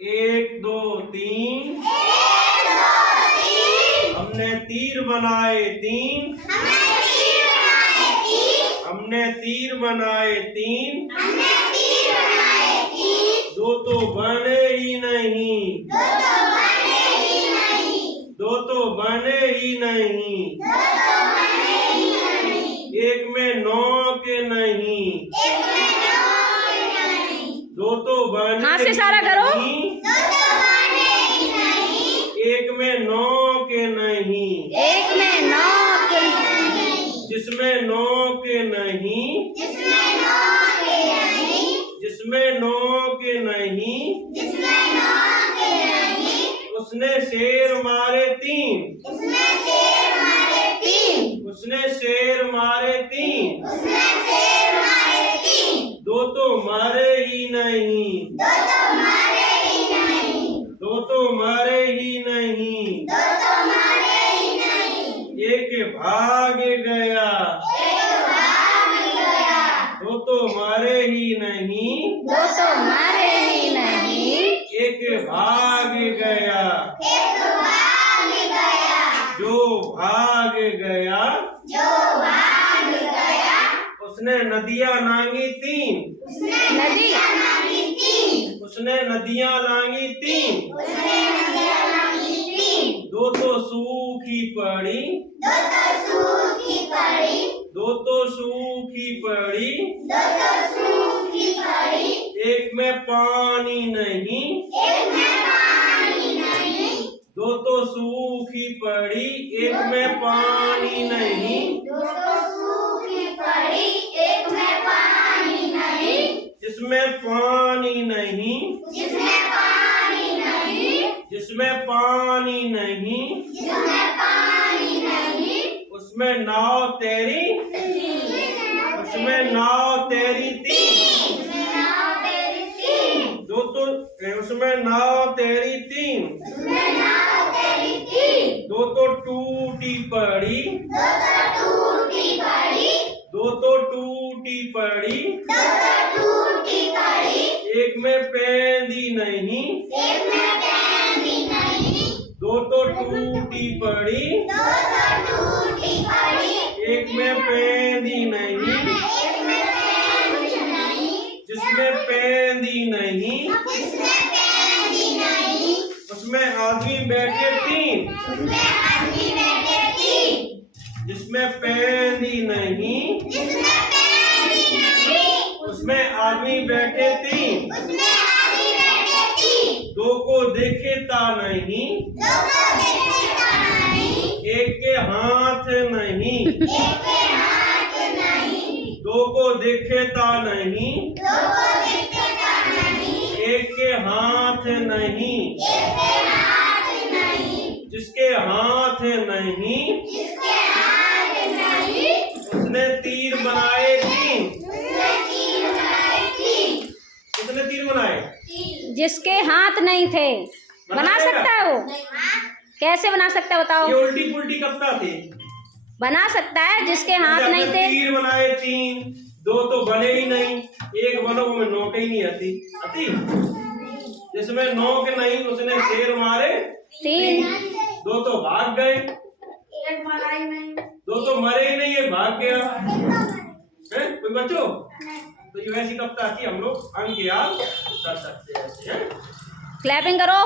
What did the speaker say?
1 2 3 हमने तीर बनाए 3 हमने तीर बनाए 3 दो तो बने ही नहीं दो तो बने ही नहीं एक में 9 के नहीं दो तो बने हाथ से इशारा करो। एक में 9 के नहीं एक में 9 के जिसमें 9 के नहीं जिसमें 9 के नहीं उसने शेर मारे 3 उसने शेर मारे 3 दो तो मारे ही नहीं दो तो मारे ही नहीं एक भाग गया दो तो मारे ही नहीं दो तो मारे ही नहीं एक भाग गया जो भाग गया उसने नदियां लांगी 3 नदी उसने नदियां लांगी 3 दो तो सूखी पड़ी दो तो सूखी पड़ी एक में पानी नहीं दो तो सूखी पड़ी एक में पानी नहीं जिसमें पानी नहीं जिसमें पानी नहीं उसमें नाव तेरी उसमें नाव तेरी 3 दो तो उसमें नाव तेरी 3 दो तो टूटी पड़ी दो तो टूटी पड़ी एक में पैंदी नहीं दो तो टूटी पड़ी एक में पैंदी नहीं जिसमें पैंदी नहीं उसमें आदमी बैठे 3 जिसमें पैंदी नहीं उसमें आदमी बैठे 3 दो को देखता नहीं एक के हाथ नहीं दो को देखता नहीं एक के हाथ नहीं जिसके हाथ नहीं उसने तीर बनाए 3 कितने तीर बनाए जिसके हाथ नहीं थे बना सकता है वो कैसे बना सकता है बताओ ये उल्टी पुल्टी कपता थे बना सकता है जिसके हाथ नहीं थे तीर बनाए 3 दो तो बने ही नहीं एक बनो में 9 के ही नहीं आती जिसमें 9 के नहीं उसने शेर मारे 3 दो तो भाग गए दो तो मरे ही नहीं ये भाग गया है कोई बच्चों तो ये वैसी कविता थी हम लोग अंक याद कर सकते हैं क्लैपिंग करो।